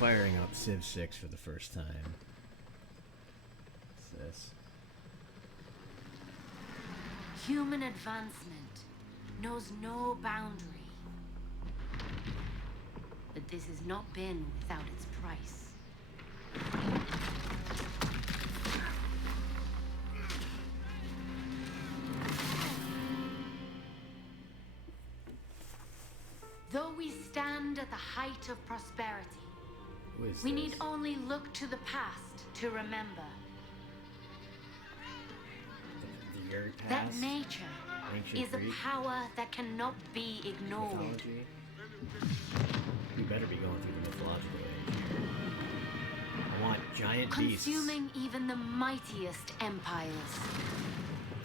firing up Civ 6 for the first time. What's this? Human advancement knows no boundary. But this has not been without its price. Though we stand at the height of prosperity, we need only look to the past to remember that nature is a power that cannot be ignored. Mythology? We better be going through the mythological age here. I want giant beasts. Consuming even the mightiest empires.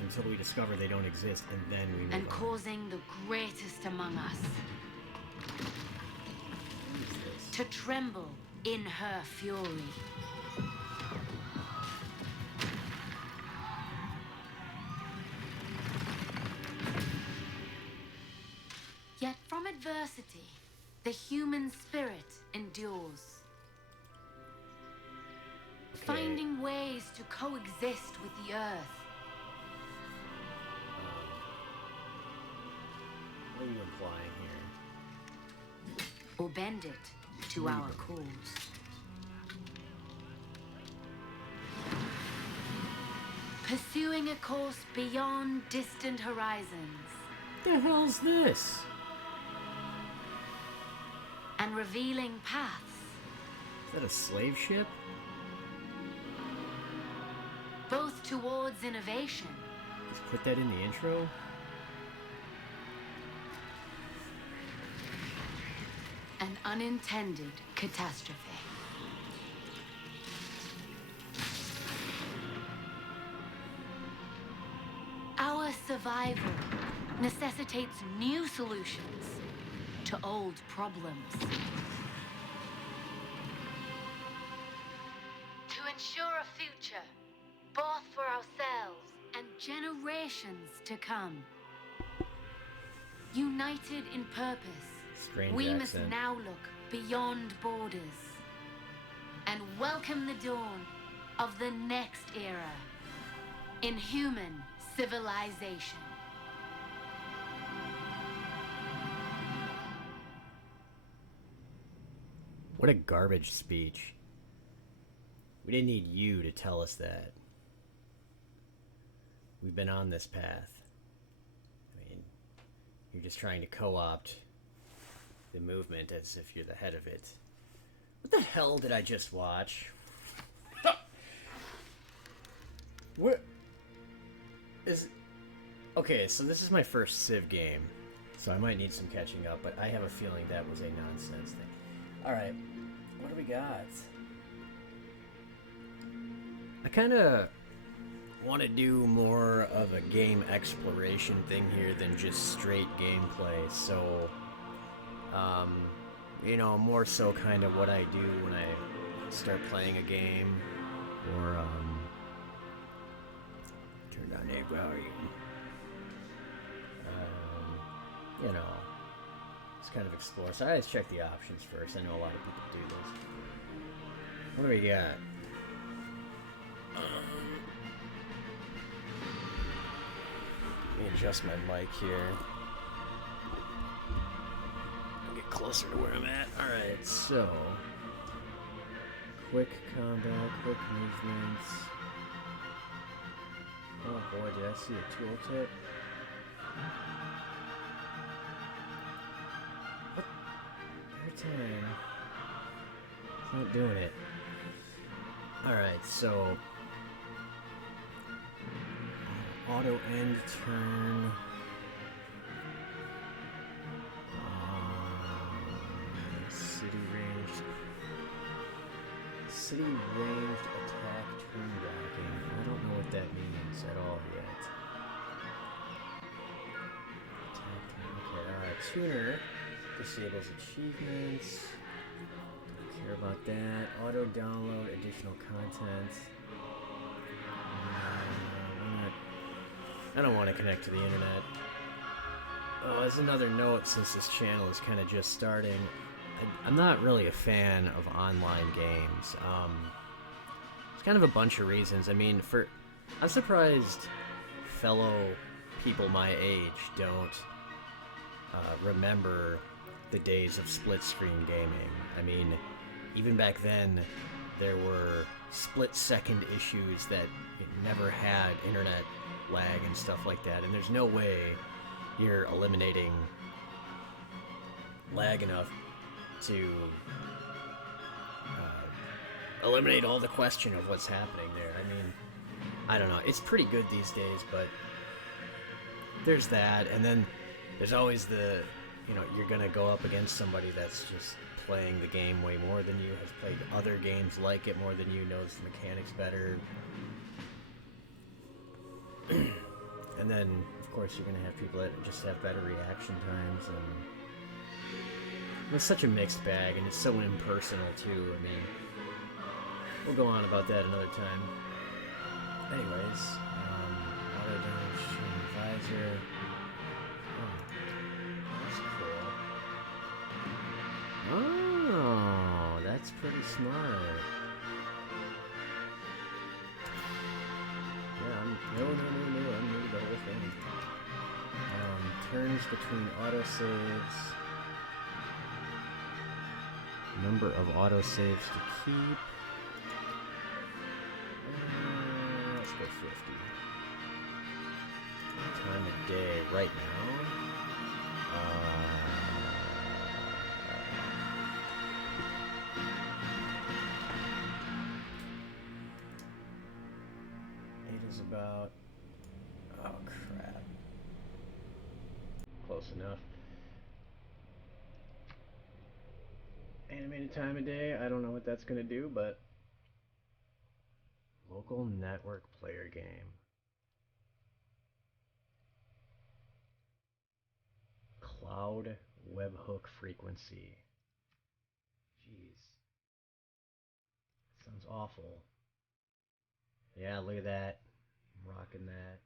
Until we discover they don't exist, and then we move and on. Causing the greatest among us to tremble in her fury. Yet from adversity, the human spirit endures. Okay. Finding ways to coexist with the earth. What are you implying here? Or bend it to our cause. Pursuing a course beyond distant horizons. The hell's this? And revealing paths. Is that a slave ship? Both towards innovation. Just put that in the intro? An unintended catastrophe. Our survival necessitates new solutions to old problems. To ensure a future, both for ourselves and generations to come. United in purpose, we must now look beyond borders and welcome the dawn of the next era in human civilization. What a garbage speech. We didn't need you to tell us that. We've been on this path. I mean, you're just trying to co-opt the movement as if you're the head of it. What the hell did I just watch? What is... Okay, so this is my first Civ game, so I might need some catching up, but I have a feeling that was a nonsense thing. Alright, what do we got? I kinda want to do more of a game exploration thing here than just straight gameplay, so you know, more so kind of what I do when I start playing a game, or turn down a volume, you know, just kind of explore. So I always check the options first. I know a lot of people do this. What do we got? Let me adjust my mic here. Get closer to where I'm at. Alright, so quick combat, quick movements. Oh boy, did I see a tooltip? What? Every time. It's not doing it. Alright, so auto end turn. City ranged attack turn backing. I don't know what that means at all yet. Attack turn. Okay, alright. Tuner disables achievements. Don't care about that. Auto download additional content. I don't want to connect to the internet. Oh, as another note, since this channel is kind of just starting, I'm not really a fan of online games. It's kind of a bunch of reasons. I mean, I'm surprised fellow people my age don't remember the days of split screen gaming. I mean, even back then, there were split-second issues that never had internet lag and stuff like that, and there's no way you're eliminating lag enough to eliminate all the question of what's happening there. I mean, I don't know. It's pretty good these days, but there's that, and then there's always you're gonna go up against somebody that's just playing the game way more than you, has played other games like it more than you, knows the mechanics better. And then, of course, you're gonna have people that just have better reaction times, and it's such a mixed bag, and it's so impersonal, too. I mean, we'll go on about that another time. Anyways, auto damage visor. Oh, that's pretty smart. Yeah, I'm new to the whole thing. Turns between autosaves. Number of autosaves to keep. Let's go 50. Time of day right now. 8 is about... Oh, crap. Close enough. Animated time of day, I don't know what that's going to do, but... Local network player game. Cloud webhook frequency. Jeez. Sounds awful. Yeah, look at that. I'm rocking that.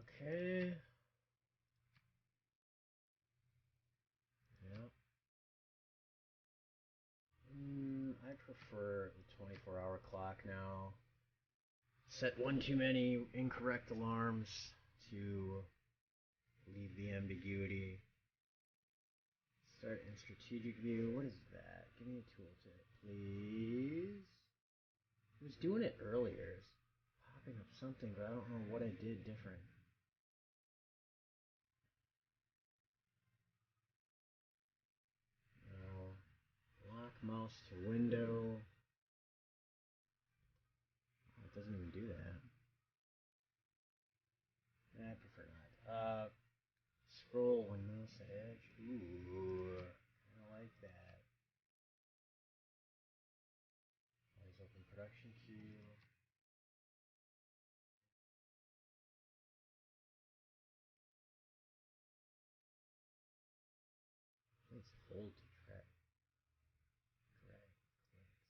Okay. Yep. I prefer the 24-hour clock now. Set one too many incorrect alarms to leave the ambiguity. Start in strategic view. What is that? Give me a tooltip, please. I was doing it earlier. It's popping up something, but I don't know what I did different. No. Lock mouse to window. Oh, it doesn't even do that. I prefer not. Scroll when mouse to edge. Ooh, I like that. Always open production queue. Let's hold to track. Drag clicks.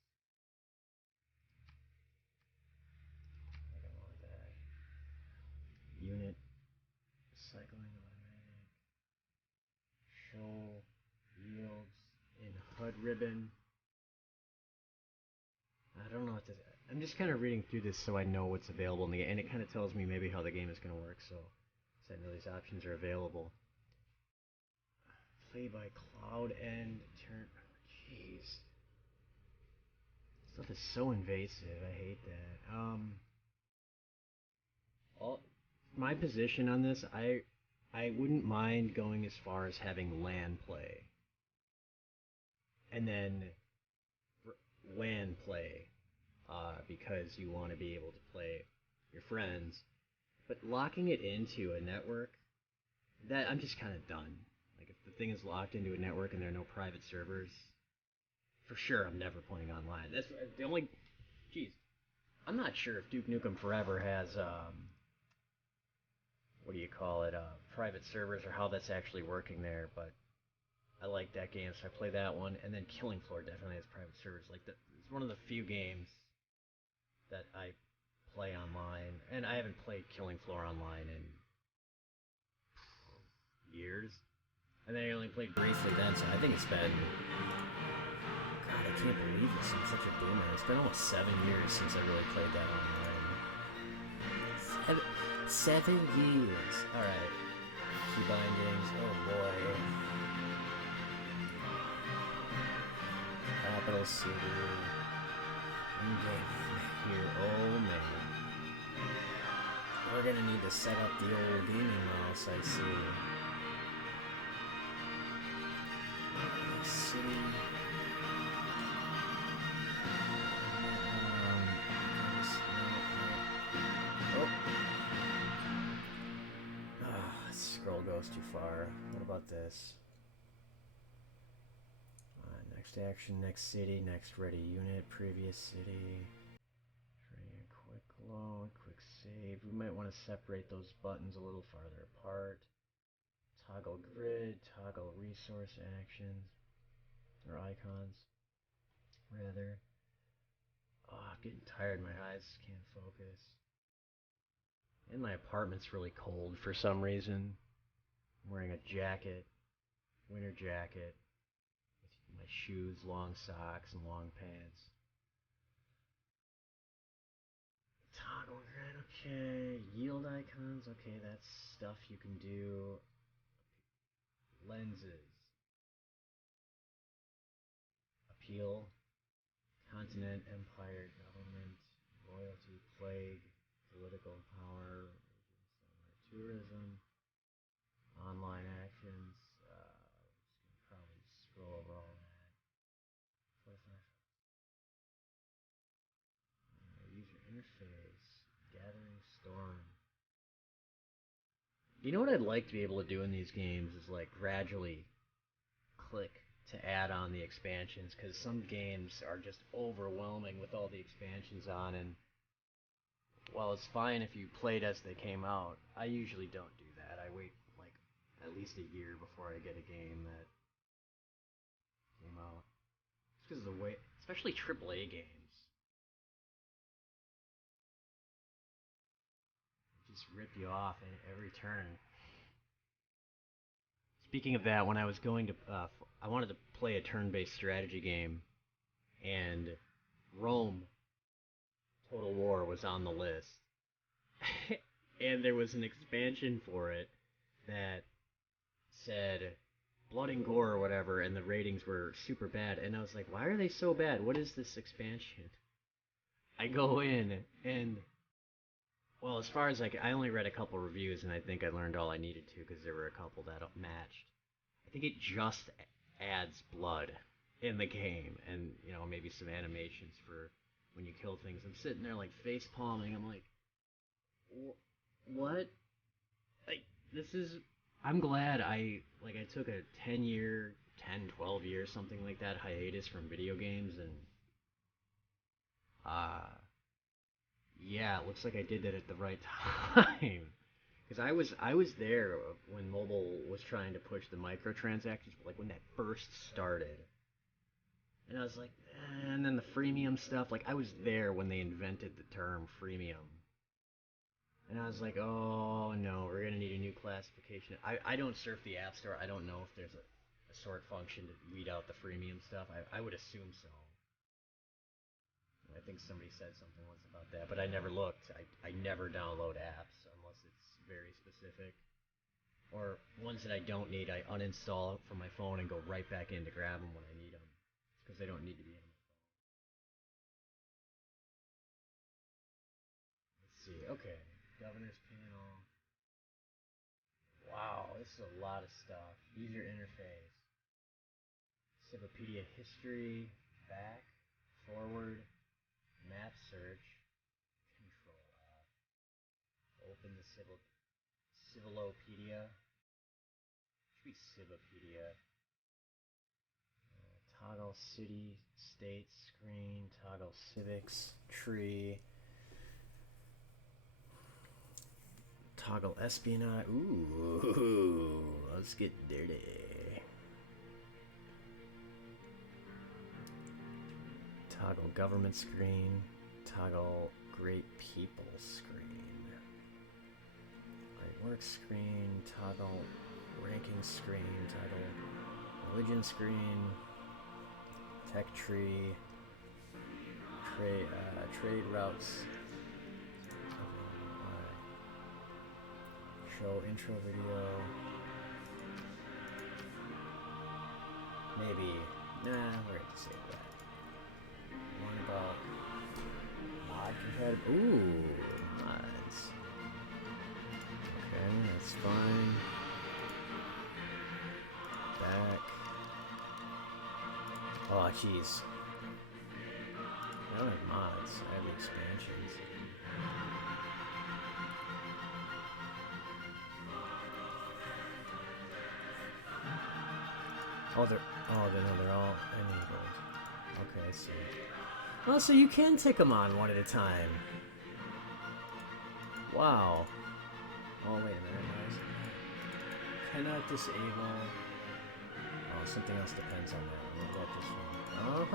I don't want that. Unit cycling automatic. Show yields in HUD ribbon. I don't know what this. I'm just kind of reading through this so I know what's available in the game, and it kind of tells me maybe how the game is going to work. So I know these options are available. Play by cloud end turn. Jeez, stuff is so invasive. I hate that. My position on this, I wouldn't mind going as far as having LAN play, and then LAN play, because you want to be able to play your friends. But locking it into a network, that I'm just kind of done. Like if the thing is locked into a network and there are no private servers, for sure I'm never playing online. That's the only. Jeez, I'm not sure if Duke Nukem Forever has what do you call it, private servers or how that's actually working there, but I like that game, so I play that one. And then Killing Floor definitely has private servers. Like it's one of the few games that I play online, and I haven't played Killing Floor online in years. And then I only played briefly then, so I think it's been... God, I can't believe this. I'm such a boomer. It's been almost 7 years since I really played that online. 7 years. Alright. Key bindings. Oh boy. Capital City. In-game here. Oh man. We're gonna need to set up the old gaming mouse, I see. City. Scroll goes too far. What about this? Next action, next city, next ready unit, previous city. Quick load, quick save. We might want to separate those buttons a little farther apart. Toggle grid, toggle resource actions. Or icons, rather. Oh, I'm getting tired. My eyes can't focus. And my apartment's really cold for some reason. I'm wearing a jacket, winter jacket, with my shoes, long socks, and long pants. Toggle grid, okay. Yield icons, okay, that's stuff you can do. Lenses. Appeal. Continent, empire, government, loyalty, plague, political power, tourism, online actions. Just gonna probably scroll over all that. User interface, gathering storm. You know what I'd like to be able to do in these games is like gradually click to add on the expansions, because some games are just overwhelming with all the expansions on, and while it's fine if you played as they came out, I usually don't do that. I wait like at least a year before I get a game that came out. It's because of the way, especially AAA games, just rip you off at every turn. Speaking of that, when I was going to, I wanted to play a turn-based strategy game, and Rome Total War was on the list. And there was an expansion for it that said blood and gore or whatever, and the ratings were super bad. And I was like, why are they so bad? What is this expansion? I go in, and well, as far as I only read a couple reviews, and I think I learned all I needed to because there were a couple that matched. I think it just adds blood in the game, and maybe some animations for when you kill things. I'm sitting there like face palming. I'm like, what? Like, this is. I'm glad I took a 12 years, something like that, hiatus from video games, and yeah, it looks like I did that at the right time. Because I was there when mobile was trying to push the microtransactions, like when that first started. And I was like, and then the freemium stuff, like I was there when they invented the term freemium. And I was like, oh no, we're gonna need a new classification. I don't surf the App Store. I don't know if there's a sort function to weed out the freemium stuff. I would assume so. I think somebody said something once about that, but I never looked. I never download apps unless it's very specific. Or ones that I don't need, I uninstall from my phone and go right back in to grab them when I need them. It's because they don't need to be in my phone. Let's see. Okay. Governor's panel. Wow, this is a lot of stuff. User interface. Civipedia history. Back. Forward. Map search. Control F. Open the Civilopedia. Should be Civipedia. Toggle city, state, screen, toggle civics, tree. Toggle espionage. Ooh, let's get dirty. Toggle government screen. Toggle great people screen. Great work screen. Toggle ranking settings screen, title, religion screen, tech tree, trade routes, show intro video, maybe, nah, we're going to save that. One about mod compatible, ooh, mods. Okay, that's fine. Back. Oh, jeez. I don't have mods. I have expansions. Oh, they're all enabled. Okay, I see. Oh, so you can take them on one at a time. Wow. Oh, wait a minute. Cannot disable. Oh, something else depends on that. What about this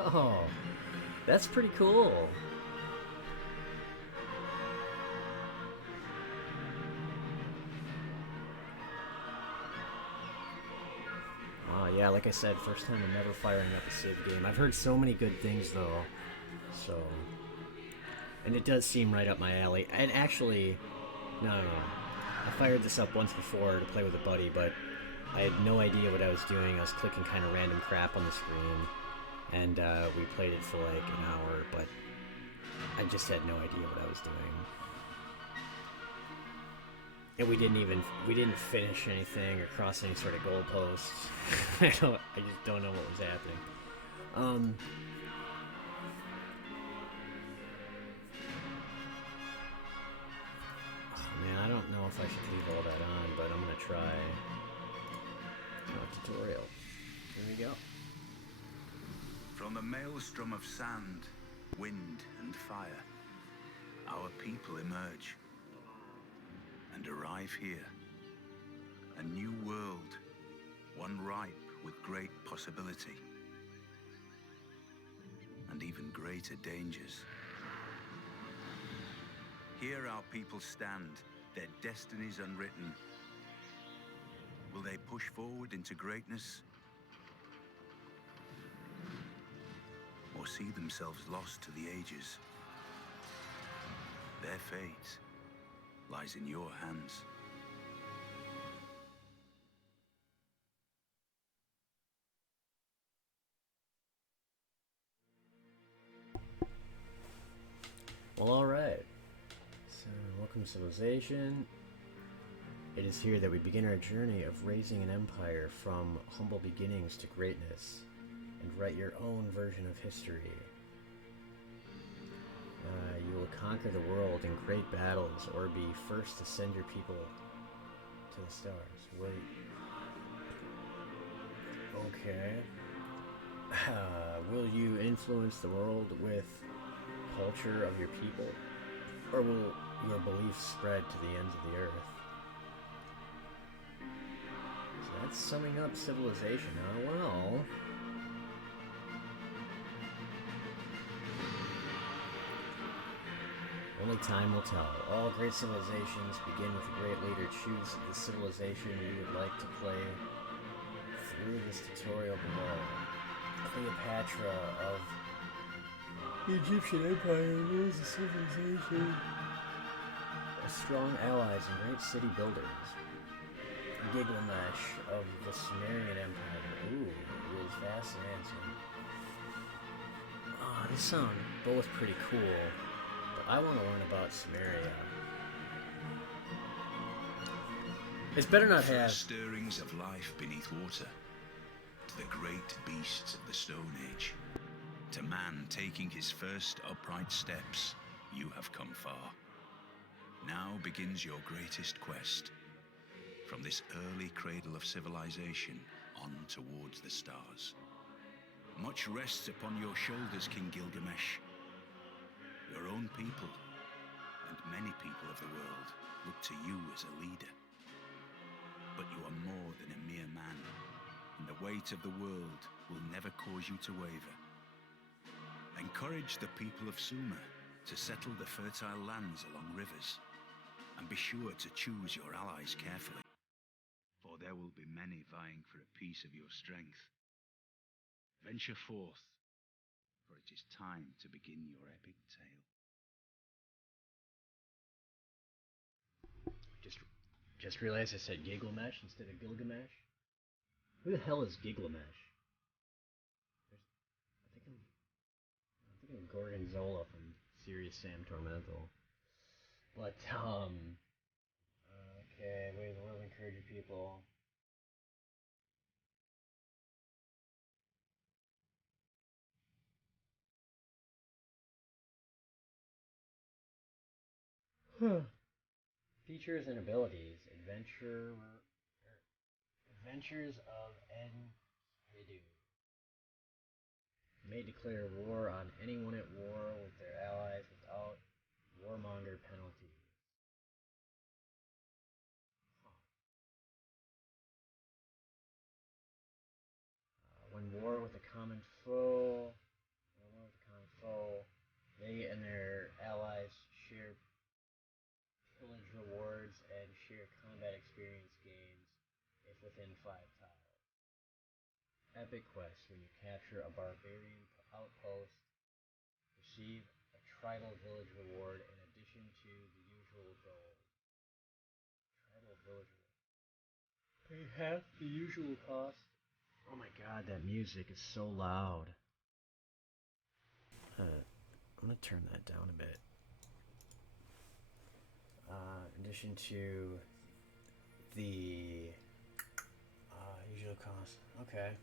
one? Oh, that's pretty cool. Oh, yeah, like I said, first time I'm ever firing up a Civ game. I've heard so many good things, though. So... And it does seem right up my alley. And actually... No. I fired this up once before to play with a buddy, but I had no idea what I was doing. I was clicking kind of random crap on the screen, and we played it for like an hour, but I just had no idea what I was doing. And we didn't finish anything or cross any sort of goalposts. I just don't know what was happening. Man, I don't know if I should leave all that on, but I'm gonna try. Tutorial. Here we go. From the maelstrom of sand, wind, and fire, our people emerge and arrive here. A new world, one ripe with great possibility and even greater dangers. Here our people stand, their destinies unwritten. Will they push forward into greatness? Or see themselves lost to the ages? Their fate lies in your hands. Well, alright. So, welcome civilization. It is here that we begin our journey of raising an empire from humble beginnings to greatness, and write your own version of history. You will conquer the world in great battles, or be first to send your people to the stars. Wait. Okay. Will you influence the world with culture of your people, or will your beliefs spread to the ends of the earth? So that's summing up civilization. Oh well. Only time will tell. All great civilizations begin with a great leader. Choose the civilization you would like to play through this tutorial below. Cleopatra of the Egyptian Empire rules the civilization. Strong allies and great city builders. Gilgamesh of the Sumerian Empire. Ooh, rules vast lands. Oh, these sound both pretty cool. I want to learn about Sumeria. It's better not have stirrings of life beneath water, to the great beasts of the Stone Age, to man taking his first upright steps. You have come far. Now begins your greatest quest, from this early cradle of civilization on towards the stars. Much rests upon your shoulders, King Gilgamesh. Your own people, and many people of the world, look to you as a leader. But you are more than a mere man, and the weight of the world will never cause you to waver. Encourage the people of Sumer to settle the fertile lands along rivers, and be sure to choose your allies carefully. For there there will be many vying for a piece of your strength. Venture forth, for it is time to begin your epic tale. Just realized I said Gilgamesh instead of Gilgamesh. Who the hell is Gilgamesh? I'm thinking Gorgonzola from Serious Sam Tormental. But, okay, way of the world encouraging people. Features and abilities. Adventures of Enkidu. May declare war on anyone at war with their allies without warmonger penalty. When war with a common foe, they and their allies share pillage rewards and share combat experience gains if within 5 tiles. Epic quests: when you capture a barbarian outpost, receive a tribal village reward in addition to the usual gold. Tribal village reward. Pay half the usual cost. Oh my god, that music is so loud. I'm gonna turn that down a bit. In addition to the usual cost. Okay.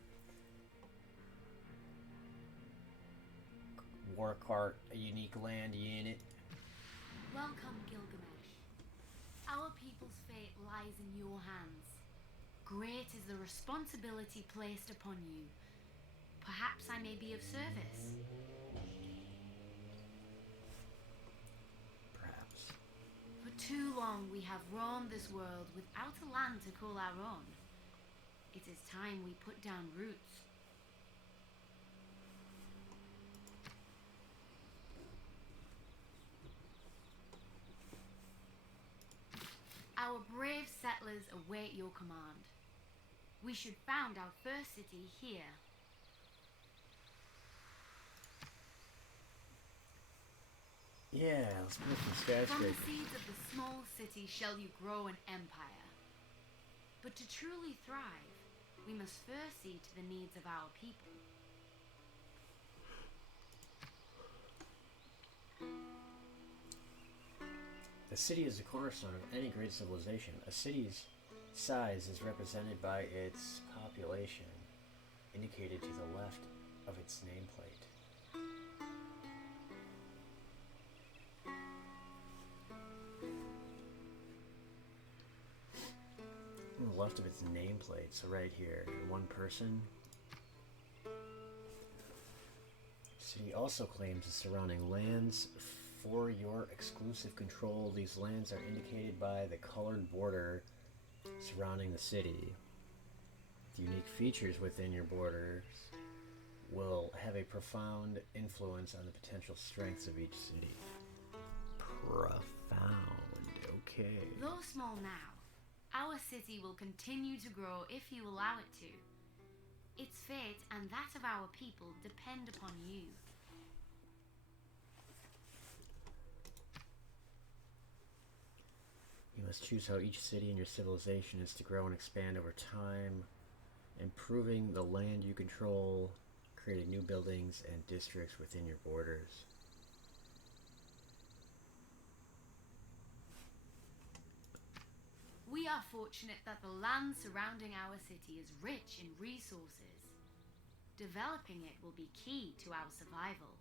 War cart, a unique land unit. Welcome, Gilgamesh. Our people's fate lies in your hands. Great is the responsibility placed upon you. Perhaps I may be of service. Perhaps. For too long we have roamed this world without a land to call our own. It is time we put down roots. Our brave settlers await your command. We should found our first city here. Yeah, let's put some skyscrapers. From the seeds of the small city shall you grow an empire. But to truly thrive, we must first see to the needs of our people. The city is the cornerstone of any great civilization. A city's size is represented by its population, indicated to the left of its nameplate. On the left of its nameplate, so right here, one person. City also claims the surrounding lands for your exclusive control. These lands are indicated by the colored border surrounding the city. The unique features within your borders will have a profound influence on the potential strengths of each city. Profound, okay. Though small now, our city will continue to grow if you allow it to. Its fate and that of our people depend upon you. You must choose how each city in your civilization is to grow and expand over time, improving the land you control, creating new buildings and districts within your borders. We are fortunate that the land surrounding our city is rich in resources. Developing it will be key to our survival.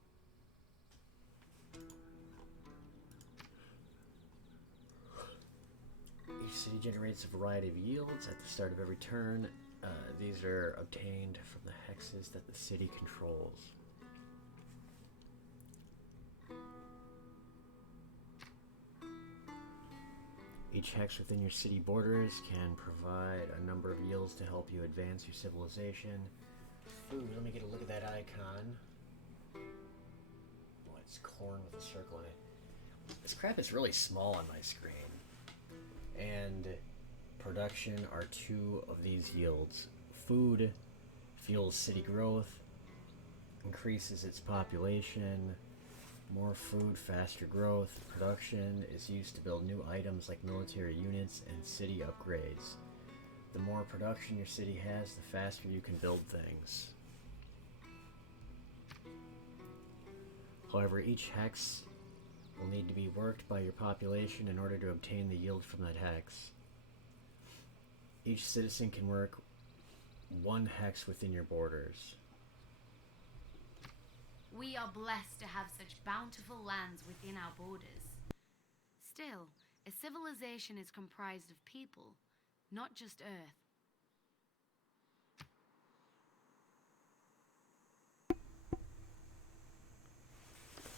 Each city generates a variety of yields at the start of every turn. These are obtained from the hexes that the city controls. Each hex within your city borders can provide a number of yields to help you advance your civilization. Ooh, let me get a look at that icon. Oh, it's corn with a circle in it. This crap is really small on my screen. And production are two of these yields. Food fuels city growth, increases its population. More food, faster growth. Production is used to build new items like military units and city upgrades. The more production your city has, the faster you can build things. However, each hex will need to be worked by your population in order to obtain the yield from that hex. Each citizen can work one hex within your borders. We are blessed to have such bountiful lands within our borders. Still, a civilization is comprised of people, not just Earth.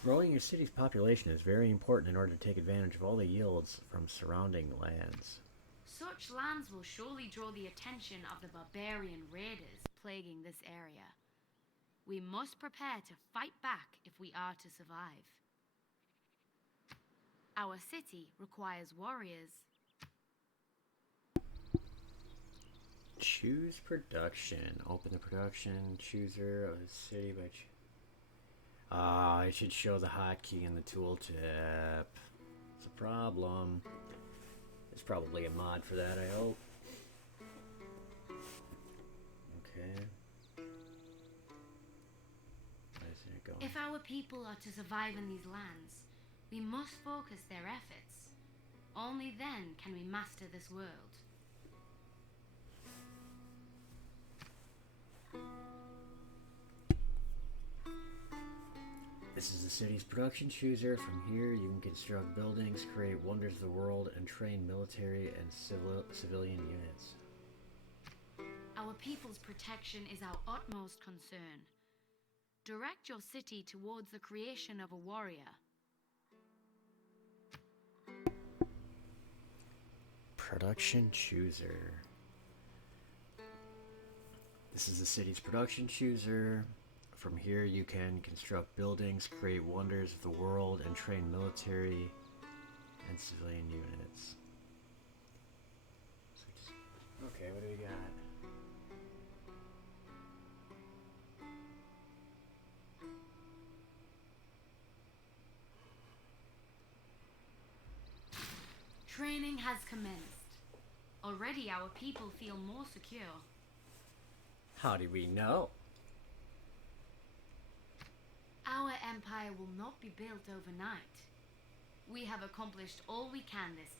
Growing your city's population is very important in order to take advantage of all the yields from surrounding lands. Such lands will surely draw the attention of the barbarian raiders plaguing this area. We must prepare to fight back if we are to survive. Our city requires warriors. Choose production. Open the production chooser of the city by... I should show the hotkey in the tooltip. It's a problem. There's probably a mod for that, I hope. Okay. Where's it going? If our people are to survive in these lands, we must focus their efforts. Only then can we master this world. This is the city's production chooser. From here, you can construct buildings, create wonders of the world, and train military and civilian units. Our people's protection is our utmost concern. Direct your city towards the creation of a warrior. Production chooser. This is the city's production chooser. From here you can construct buildings, create wonders of the world, and train military and civilian units. Okay, what do we got? Training has commenced. Already our people feel more secure. How do we know? Our empire will not be built overnight. We have accomplished all we can this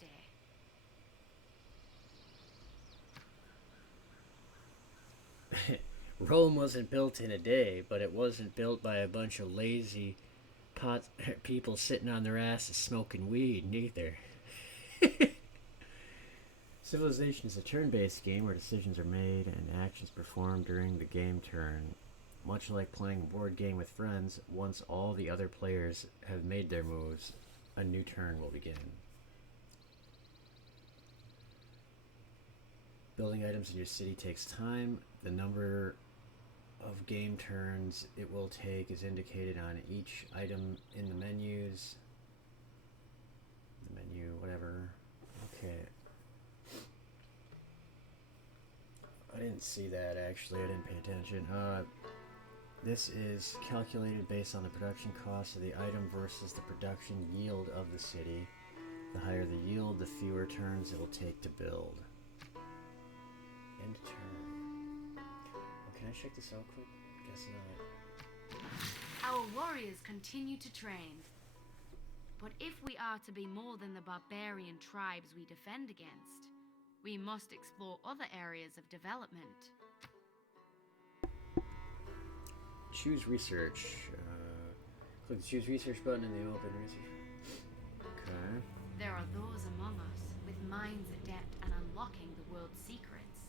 day. Rome wasn't built in a day, but it wasn't built by a bunch of lazy people sitting on their asses smoking weed, neither. Civilization is a turn-based game where decisions are made and actions performed during the game turn. Much like playing a board game with friends, once all the other players have made their moves, a new turn will begin. Building items in your city takes time. The number of game turns it will take is indicated on each item in the menus. The menu, whatever. Okay. I didn't see that actually, I didn't pay attention. This is calculated based on the production cost of the item versus the production yield of the city. The higher the yield, the fewer turns it will take to build. End turn. Oh, can I check this out quick? Guess not. Our warriors continue to train. But if we are to be more than the barbarian tribes we defend against, we must explore other areas of development. Choose research. Click the choose research button in the open research. Okay. There are those among us with minds adept at unlocking the world's secrets.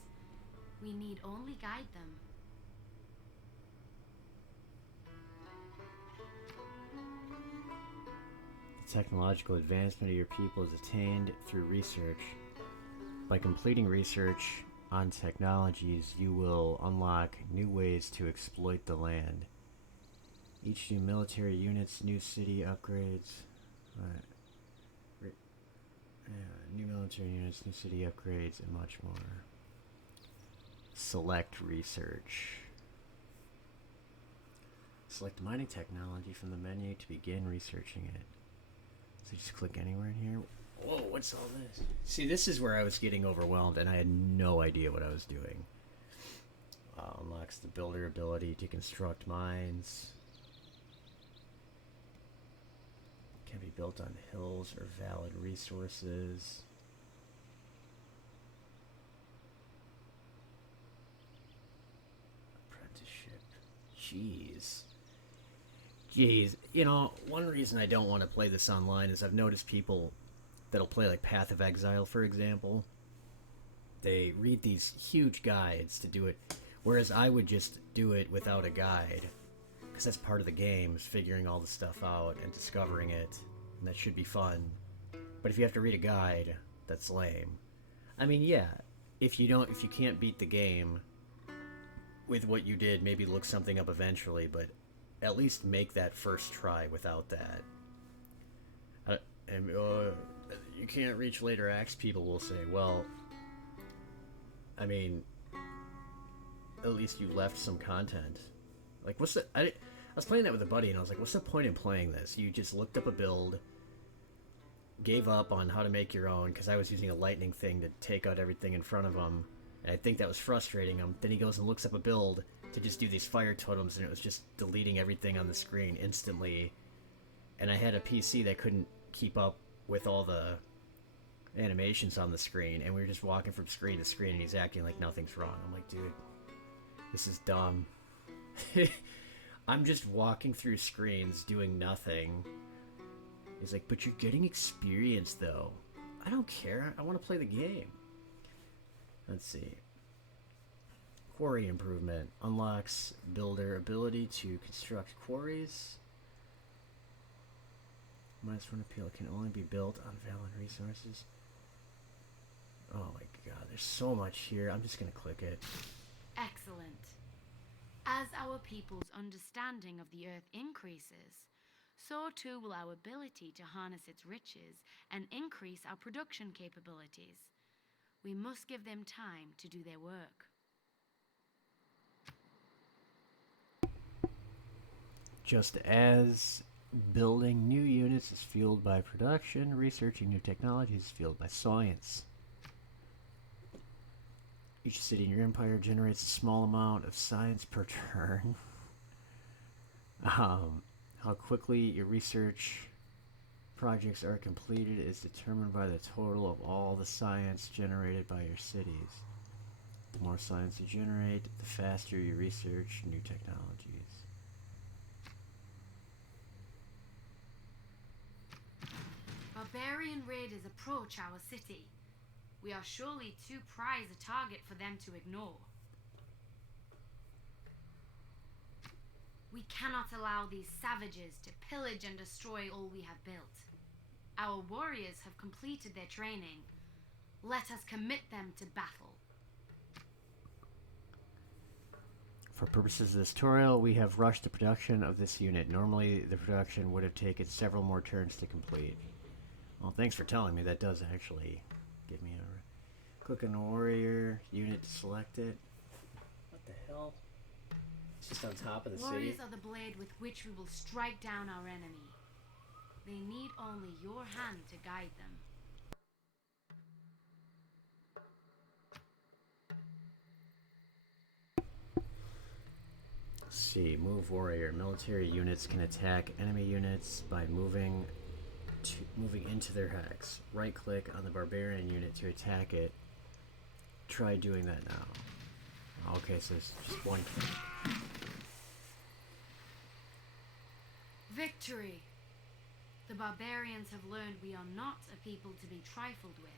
We need only guide them. The technological advancement of your people is attained through research. By completing research on technologies, you will unlock new ways to exploit the land. Each new military units, new city upgrades. New military units, new city upgrades, and much more. Select research. Select mining technology from the menu to begin researching it. So just click anywhere in here. Whoa, what's all this? See, this is where I was getting overwhelmed and I had no idea what I was doing. Unlocks the builder ability to construct mines. Can be built on hills or valid resources. Apprenticeship. Jeez. You know, one reason I don't want to play this online is I've noticed people that'll play like Path of Exile, for example. They read these huge guides to do it, whereas I would just do it without a guide. Because that's part of the game, is figuring all the stuff out and discovering it. And that should be fun. But if you have to read a guide, that's lame. I mean, yeah, if you can't beat the game with what you did, maybe look something up eventually, but at least make that first try without that. You can't reach later acts, people will say. Well, I mean, at least you left some content. Like, what's the... I was playing that with a buddy, and I was like, what's the point in playing this? You just looked up a build, gave up on how to make your own, because I was using a lightning thing to take out everything in front of him, and I think that was frustrating him. Then he goes and looks up a build to just do these fire totems, and it was just deleting everything on the screen instantly. And I had a PC that couldn't keep up with all the animations on the screen, and we were just walking from screen to screen, and he's acting like nothing's wrong. I'm like, dude, this is dumb. I'm just walking through screens doing nothing. He's like, but you're getting experience though. I don't care. I want to play the game. Let's see. Quarry improvement. Unlocks builder ability to construct quarries. Minus one appeal can only be built on valid resources. Oh my god, there's so much here. I'm just gonna click it. Excellent. As our people's understanding of the earth increases, so too will our ability to harness its riches and increase our production capabilities. We must give them time to do their work. Just as building new units is fueled by production, researching new technologies is fueled by science. Each city in your empire generates a small amount of science per turn. How quickly your research projects are completed is determined by the total of all the science generated by your cities. The more science you generate, the faster you research new technologies. Barbarian raiders approach our city. We are surely too prized a target for them to ignore. We cannot allow these savages to pillage and destroy all we have built. Our warriors have completed their training. Let us commit them to battle. For purposes of this tutorial, we have rushed the production of this unit. Normally, the production would have taken several more turns to complete. Well, thanks for telling me. That does actually give me a... Click on the warrior unit to select it. What the hell? It's just on top of the Warriors city. are the blade with which we will strike down our enemy. They need only your hand to guide them. Let's see, move warrior. Military units can attack enemy units by moving into their hex. Right click on the barbarian unit to attack it. Try doing that now. Okay, so it's just one click. Victory! The barbarians have learned we are not a people to be trifled with.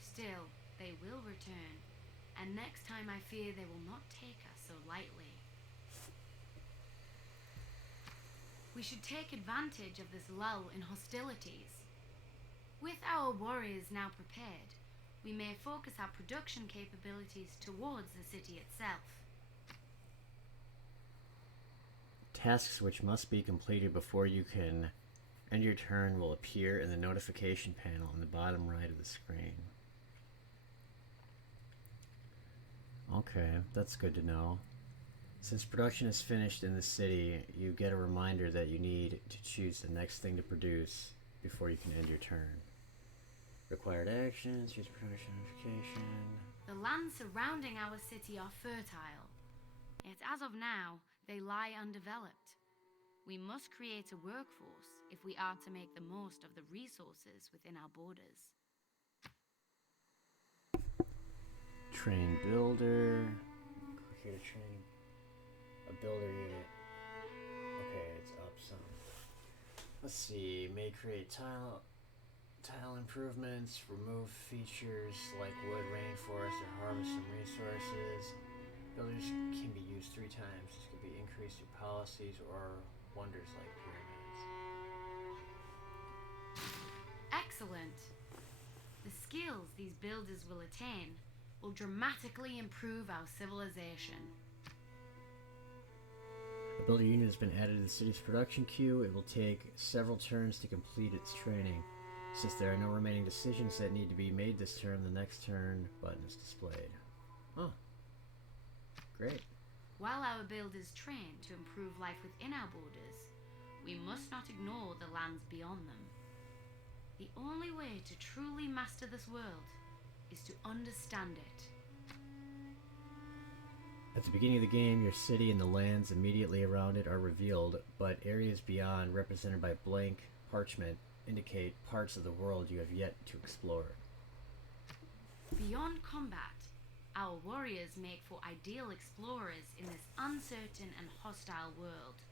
Still, they will return, and next time I fear they will not take us so lightly. We should take advantage of this lull in hostilities. With our warriors now prepared, we may focus our production capabilities towards the city itself. Tasks which must be completed before you can End your turn will appear in the notification panel on the bottom right of the screen. Okay, that's good to know. Since production is finished in the city, you get a reminder that you need to choose the next thing to produce before you can end your turn. Required actions, choose production notification. The lands surrounding our city are fertile, yet as of now, they lie undeveloped. We must create a workforce if we are to make the most of the resources within our borders. Train builder. Click here to train a builder unit. Okay, it's up some. Let's see. May create tile improvements, remove features like wood, rainforest, or harvest some resources. Builders can be used 3 times. This could be increased through policies or wonders like pyramids. Excellent! The skills these builders will attain will dramatically improve our civilization. A builder unit has been added to the city's production queue. It will take several turns to complete its training. Since there are no remaining decisions that need to be made this turn, the next turn button is displayed. Oh, great. While our builders train to improve life within our borders, we must not ignore the lands beyond them. The only way to truly master this world is to understand it. At the beginning of the game, your city and the lands immediately around it are revealed, but areas beyond, represented by blank parchment, indicate parts of the world you have yet to explore. Beyond combat, our warriors make for ideal explorers in this uncertain and hostile world.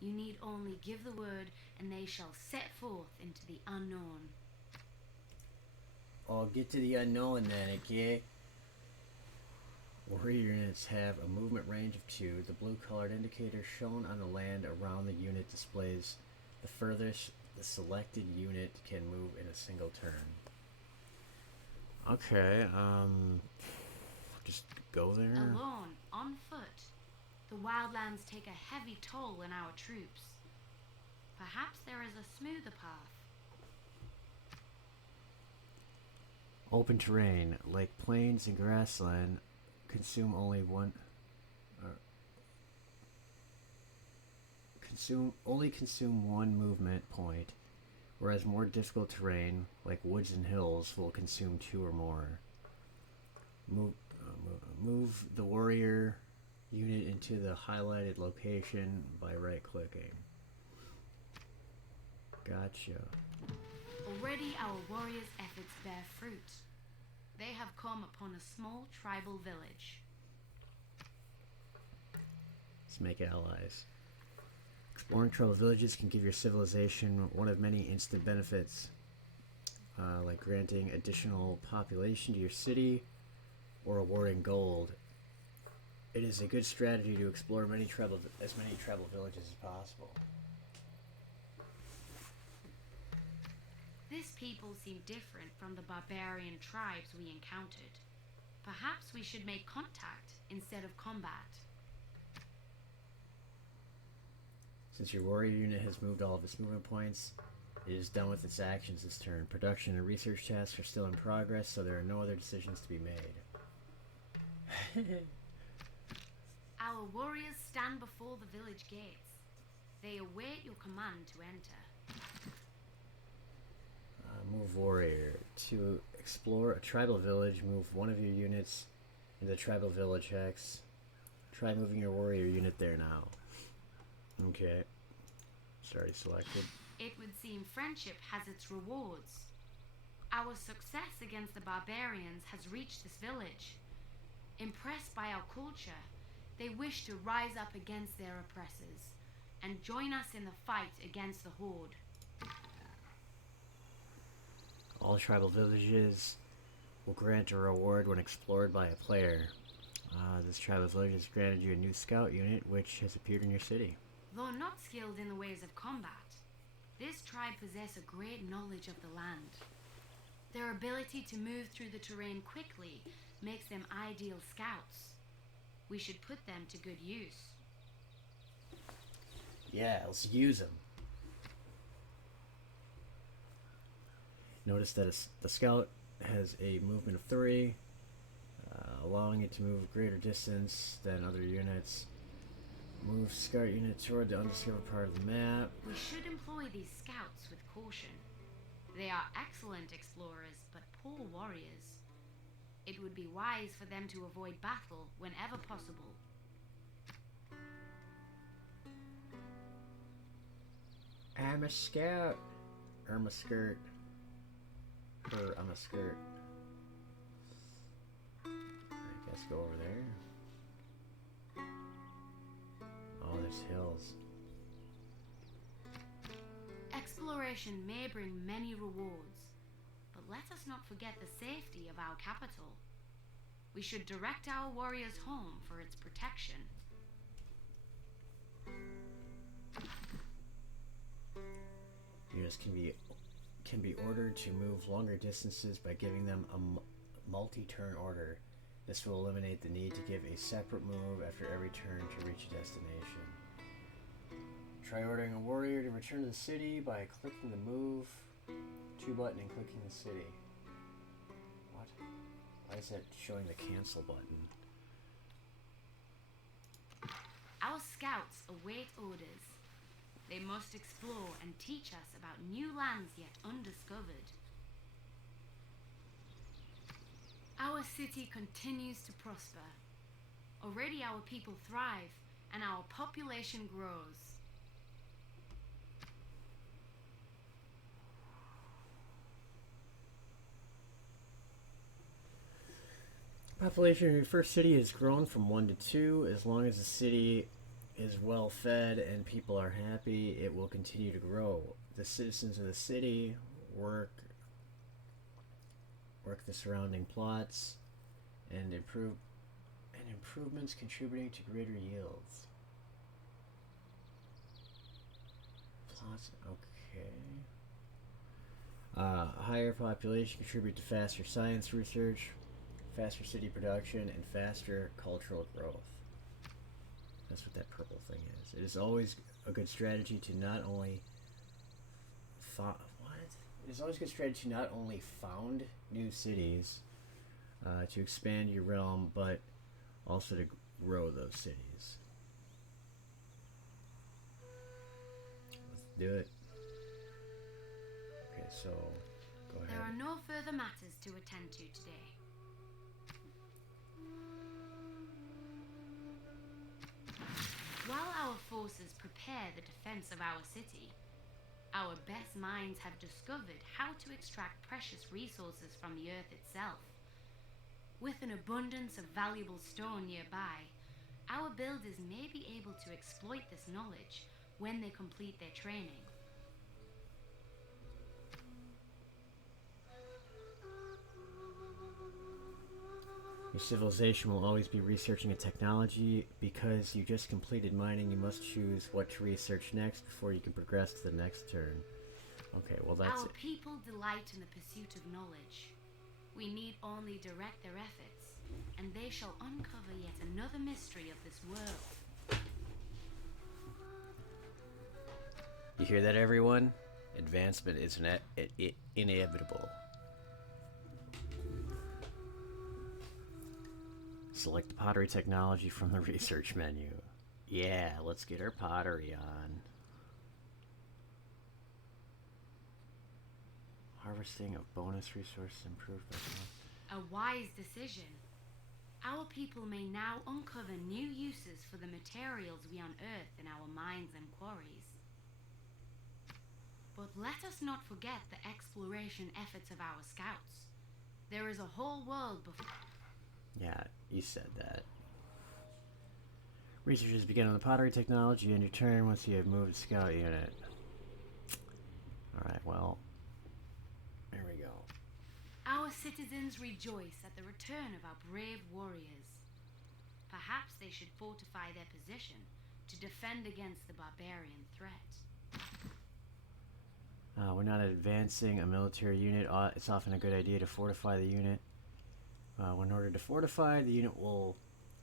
You need only give the word and they shall set forth into the unknown. I'll get to the unknown then, okay? Warrior units have a movement range of 2. The blue colored indicator shown on the land around the unit displays the furthest the selected unit can move in a single turn. Okay, just go there. Alone, on foot, the wildlands take a heavy toll on our troops. Perhaps there is a smoother path. Open terrain, like plains and grassland, consume only one movement point, whereas more difficult terrain, like woods and hills, will consume 2 or more. Move the warrior unit into the highlighted location by right-clicking. Gotcha. Already our warriors' efforts bear fruit. They have come upon a small tribal village. Let's make allies. Exploring tribal villages can give your civilization one of many instant benefits, like granting additional population to your city or awarding gold. It is a good strategy to explore as many tribal villages as possible. This people seem different from the barbarian tribes we encountered. Perhaps we should make contact instead of combat. Since your warrior unit has moved all of its movement points, it is done with its actions this turn. Production and research tasks are still in progress, so there are no other decisions to be made. Our warriors stand before the village gates. They await your command to enter. Move warrior. To explore a tribal village, move one of your units into the tribal village hex. Try moving your warrior unit there now. Okay. It's already selected. It would seem friendship has its rewards. Our success against the barbarians has reached this village. Impressed by our culture, they wish to rise up against their oppressors and join us in the fight against the Horde. All tribal villages will grant a reward when explored by a player. This tribal village has granted you a new scout unit, which has appeared in your city. Though not skilled in the ways of combat, this tribe possess a great knowledge of the land. Their ability to move through the terrain quickly makes them ideal scouts. We should put them to good use. Yeah, let's use them. Notice that the scout has a movement of 3, allowing it to move a greater distance than other units. Move scout unit toward the undiscovered part of the map. We should employ these scouts with caution. They are excellent explorers, but poor warriors. It would be wise for them to avoid battle whenever possible. I'm a scout. I'm a skirt. I'm a skirt. I guess go over there. Oh, there's hills. Exploration may bring many rewards, but let us not forget the safety of our capital. We should direct our warriors home for its protection. Units can be ordered to move longer distances by giving them a multi-turn order. This will eliminate the need to give a separate move after every turn to reach a destination. Try ordering a warrior to return to the city by clicking the move 2 button and clicking the city. What? Why is that showing the cancel button? Our scouts await orders. They must explore and teach us about new lands yet undiscovered. Our city continues to prosper. Already our people thrive and our population grows. Population of your first city has grown from 1 to 2. As long as the city is well fed and people are happy, it will continue to grow. The citizens of the city work the surrounding plots and improvements contributing to greater yields. Plots, okay. Higher population contribute to faster science research, faster city production, and faster cultural growth. That's what that purple thing is. It is always a good strategy to not only It is always a good strategy to not only found new cities to expand your realm, but also to grow those cities. Let's do it. Okay, so go ahead. There are no further matters to attend to today. While our forces prepare the defense of our city, our best minds have discovered how to extract precious resources from the earth itself. With an abundance of valuable stone nearby, our builders may be able to exploit this knowledge when they complete their training. Your civilization will always be researching a technology. Because you just completed mining, you must choose what to research next before you can progress to the next turn. Okay, well that's Our it. people delight in the pursuit of knowledge. We need only direct their efforts, and they shall uncover yet another mystery of this world. You hear that, everyone? Advancement is inevitable. Select the pottery technology from the research menu. Yeah, let's get our pottery on. Harvesting of bonus resources improved by A wise decision. Our people may now uncover new uses for the materials we unearth in our mines and quarries. But let us not forget the exploration efforts of our scouts. There is a whole world before. Yeah, you said that. Researchers begin on the pottery technology and your turn once you have moved a scout unit. Alright, well, there we go. Our citizens rejoice at the return of our brave warriors. Perhaps they should fortify their position to defend against the barbarian threat. We're not advancing a military unit. It's often a good idea to fortify the unit. In order to fortify, the unit will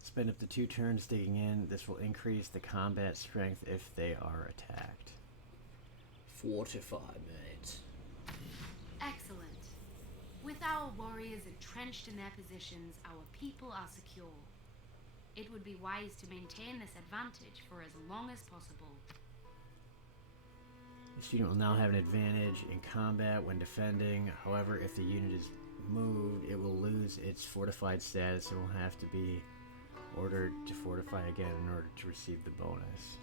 spend up to 2 turns digging in. This will increase the combat strength if they are attacked. Fortify, mate. Excellent. With our warriors entrenched in their positions, our people are secure. It would be wise to maintain this advantage for as long as possible. The student will now have an advantage in combat when defending. However, if the unit is moved, it will lose its fortified status and will have to be ordered to fortify again in order to receive the bonus.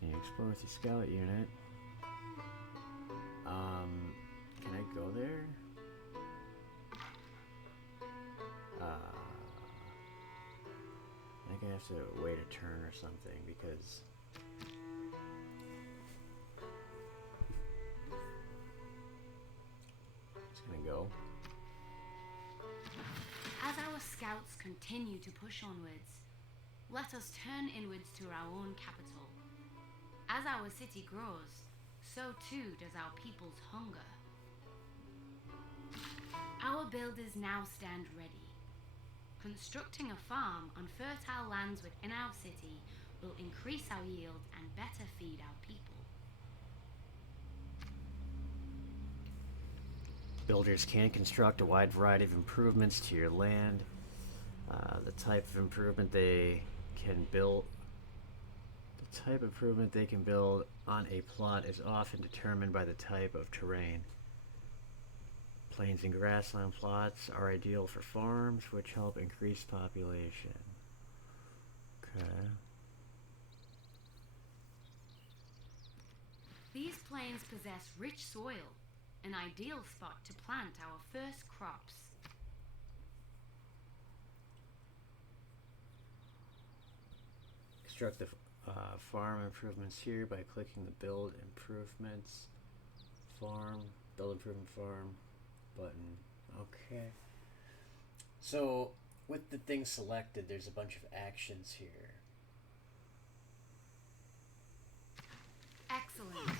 Can you explore with your scout unit? Can I go there? I think I have to wait a turn or something because it's gonna go. As our scouts continue to push onwards, let us turn inwards to our own capital. As our city grows, so too does our people's hunger. Our builders now stand ready. Constructing a farm on fertile lands within our city will increase our yields and better feed our people. Builders can construct a wide variety of improvements to your land. The type of improvement they can build on a plot is often determined by the type of terrain. Plains and grassland plots are ideal for farms, which help increase population. Okay. These plains possess rich soil, an ideal spot to plant our first crops. Construct the farm improvements here by clicking the build improvements build improvement farm button. Okay. So with the thing selected, there's a bunch of actions here. Excellent.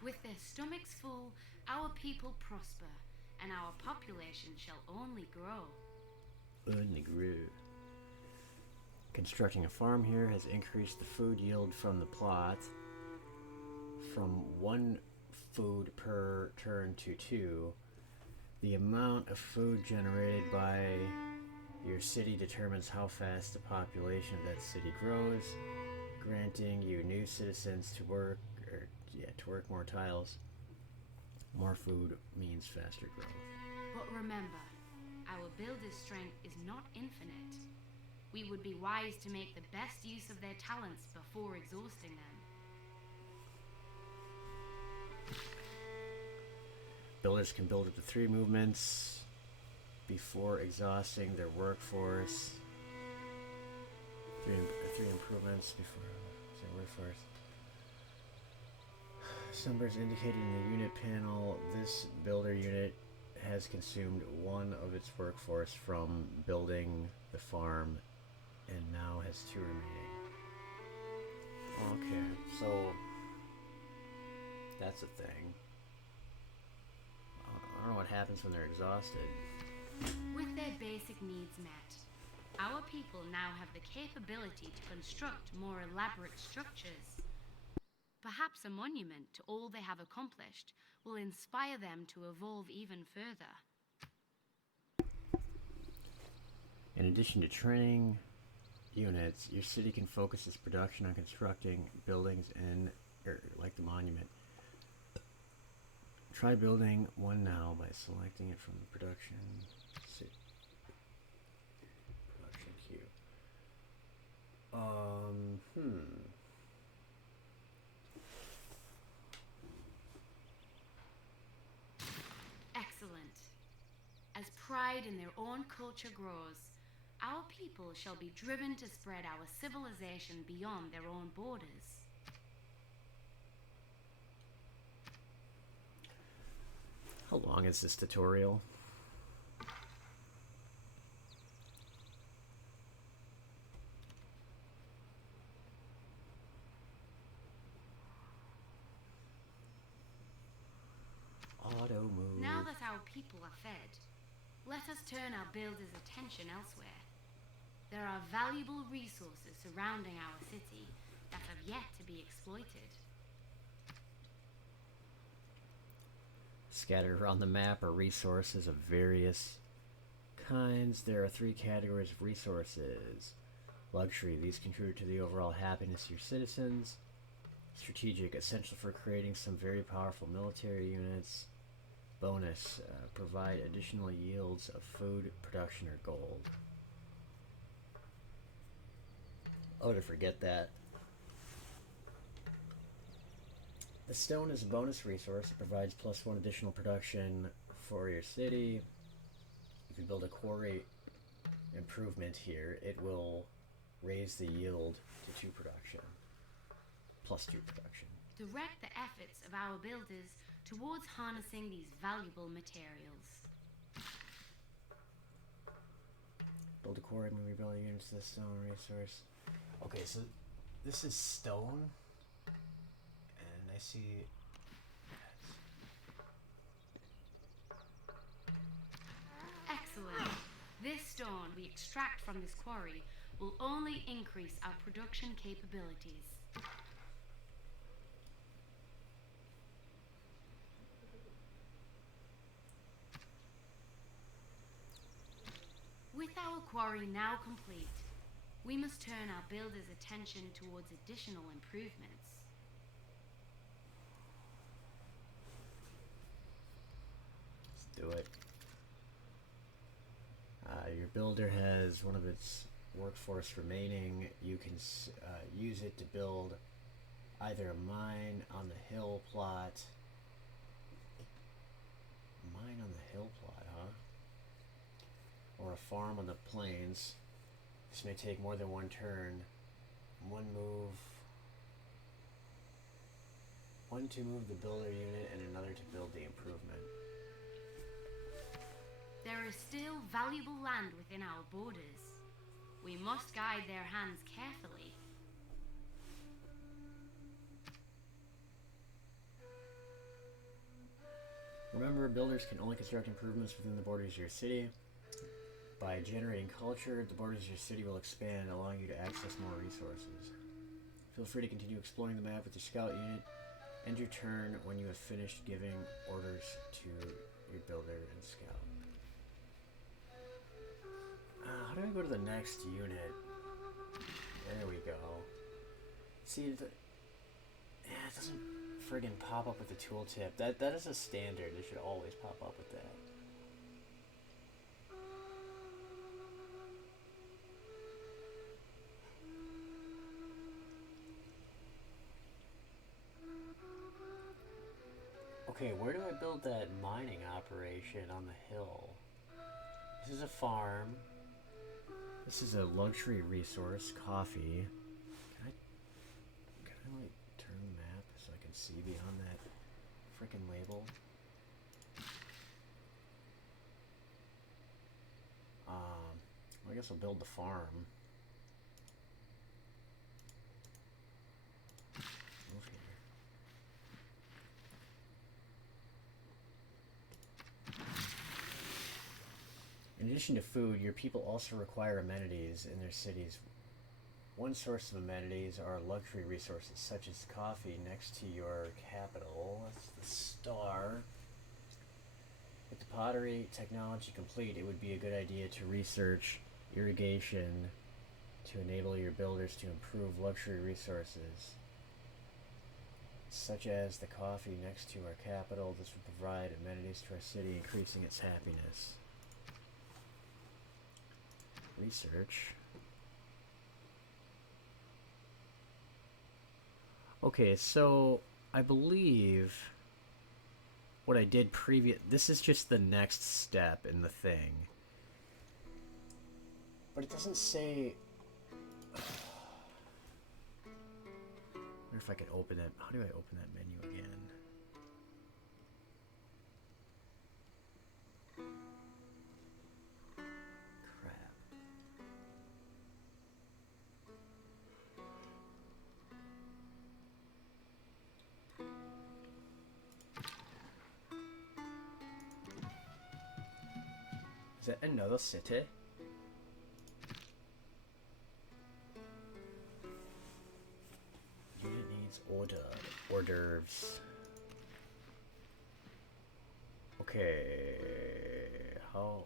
With their stomachs full, our people prosper, and our population shall only grow. Only grow. Constructing a farm here has increased the food yield from the plot from 1 food per turn to 2. The amount of food generated by your city determines how fast the population of that city grows, granting you new citizens to work more tiles. More food means faster growth. But remember, our builder's strength is not infinite. We would be wise to make the best use of their talents before exhausting them. Builders can build up to 3 movements before exhausting their workforce. 3 improvements before their workforce. Numbers indicated in the unit panel. This builder unit has consumed 1 of its workforce from building the farm and now has 2 remaining. Okay, so that's a thing. I don't know what happens when they're exhausted. With their basic needs met, our people now have the capability to construct more elaborate structures. Perhaps a monument to all they have accomplished will inspire them to evolve even further. In addition to training units, your city can focus its production on constructing buildings like the monument. Try building one now by selecting it from the production queue. Excellent. As pride in their own culture grows, our people shall be driven to spread our civilization beyond their own borders. How long is this tutorial? Auto move. Now that our people are fed, let us turn our builders' attention elsewhere. There are valuable resources surrounding our city that have yet to be exploited. Scattered around the map are resources of various kinds. There are 3 categories of resources. Luxury, these contribute to the overall happiness of your citizens. Strategic, essential for creating some very powerful military units. Bonus, provide additional yields of food, production, or gold. Oh, to forget that. The stone is a bonus resource. It provides +1 additional production for your city. If you build a quarry improvement here, it will raise the yield to 2 production. +2 production. Direct the efforts of our builders towards harnessing these valuable materials. Build a quarry when rebuilding units to the stone resource. Okay, so this is stone. And I see... Excellent. This stone we extract from this quarry will only increase our production capabilities. With our quarry now complete, we must turn our builders' attention towards additional improvements. Let's do it. Your builder has one of its workforce remaining. You can use it to build either a mine on the hill plot. Mine on the hill plot, huh? Or a farm on the plains. This may take more than 1 turn. 1 move. 1 to move the builder unit and another to build the improvement. There is still valuable land within our borders. We must guide their hands carefully. Remember, builders can only construct improvements within the borders of your city. By generating culture, the borders of your city will expand, allowing you to access more resources. Feel free to continue exploring the map with your scout unit. End your turn when you have finished giving orders to your builder and scout. How do I go to the next unit? There we go. See, it doesn't friggin' pop up with the tooltip. That is a standard. It should always pop up with that. Okay, where do I build that mining operation on the hill? This is a farm. This is a luxury resource, coffee. Can I like turn the map so I can see beyond that frickin' label? I guess I'll build the farm. Move here. In addition to food, your people also require amenities in their cities. One source of amenities are luxury resources such as coffee next to your capital. That's the star. With the pottery technology complete, it would be a good idea to research irrigation to enable your builders to improve luxury resources such as the coffee next to our capital. This would provide amenities to our city, increasing its happiness. Research. Okay, so I believe what I did this is just the next step in the thing. But it doesn't say... I wonder if I can open it. How do I open that menu again? Is that another city? Unit needs hors d'oeuvres. Okay. How...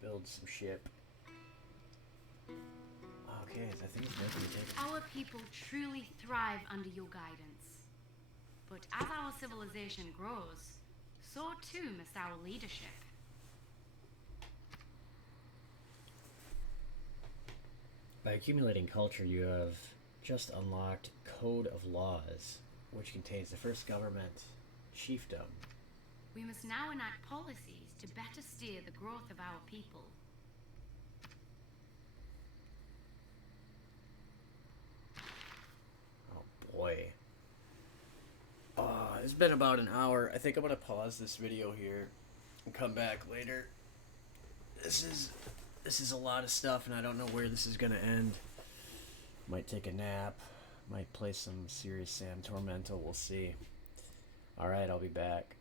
build some ship. Okay, I think it's making me take... Our people truly thrive under your guidance. But as our civilization grows, so too must our leadership. By accumulating culture, you have just unlocked Code of Laws, which contains the first government chiefdom. We must now enact policies to better steer the growth of our people. Oh boy. It's been about an hour. I think I'm gonna pause this video here and come back later. This is a lot of stuff, and I don't know where this is gonna end. Might take a nap. Might play some serious Sam Tormento. We'll see. Alright, I'll be back.